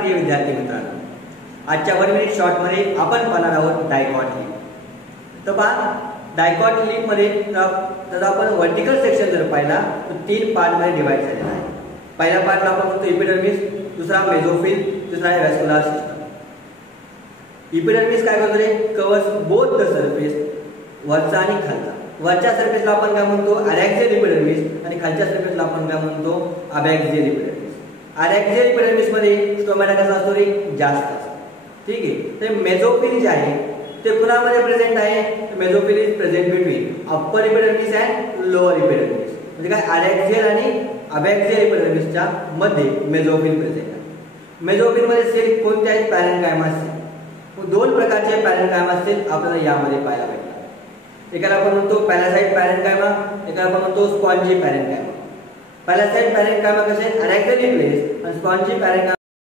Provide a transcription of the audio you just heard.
प्रिय विद्यार्थी मित्रांनो, आजच्या 1 मिनिट शॉर्टमध्ये आपण पाहणार आहोत डायकॉट लीफ. तर पहा, डायकॉट लीफमध्ये जर आपण व्हर्टिकल सेक्शन जर पाहिला तर 3 पार्टमध्ये डिवाइड झालेला आहे. पहिल्या पार्टला आपण म्हणतो एपिडर्मिस, दुसरा मेझोफिल, तिसरा आहे व्हॅस्क्युलर सिस्टम. एपिडर्मिस काय करतो रे, कव्हर्स बोथ द सरफेस, वरचा आणि खालचा. वरच्या सरफेसला आपण काय म्हणतो अरॅक्झियल एपिडर्मिस आणि खालच्या सरफेसला आपण काय म्हणतो अबॅक्झियल एपिडर्मिस. अरॅक्झियल एपिडर्मिस मध्ये स्टोमॅटा कसा असतो रे, जास्त असतो. ठीक आहे. तर मेझोफिल जे आहे ते कुणामध्ये प्रेझेंट आहे, mesophyll is present between upper epidermis and lower epidermis. म्हणजे काय, अरॅक्झियल आणि अबॅक्झियल एपिडर्मिसच्या मध्ये मेझोफिल प्रेझेंट आहे. मेझोफिल मध्ये सेल कोणते आहेत, पॅरेन्कायमा सेल. 2 प्रकारचे पॅरेन्कायमा सेल आपल्याला यामध्ये पाहायला भेटतात. एकाला आपण म्हणतो पॅरासाइट पॅरेन्कायमा, एकाला आपण म्हणतो स्पॉन्जी पॅरेन्कायमा. पॅरासाइट पॅरेन्कायमा कसे आहेत, अरॅक्झियल प्लेस, आणि स्पॉन्जी पॅरेन्कायमा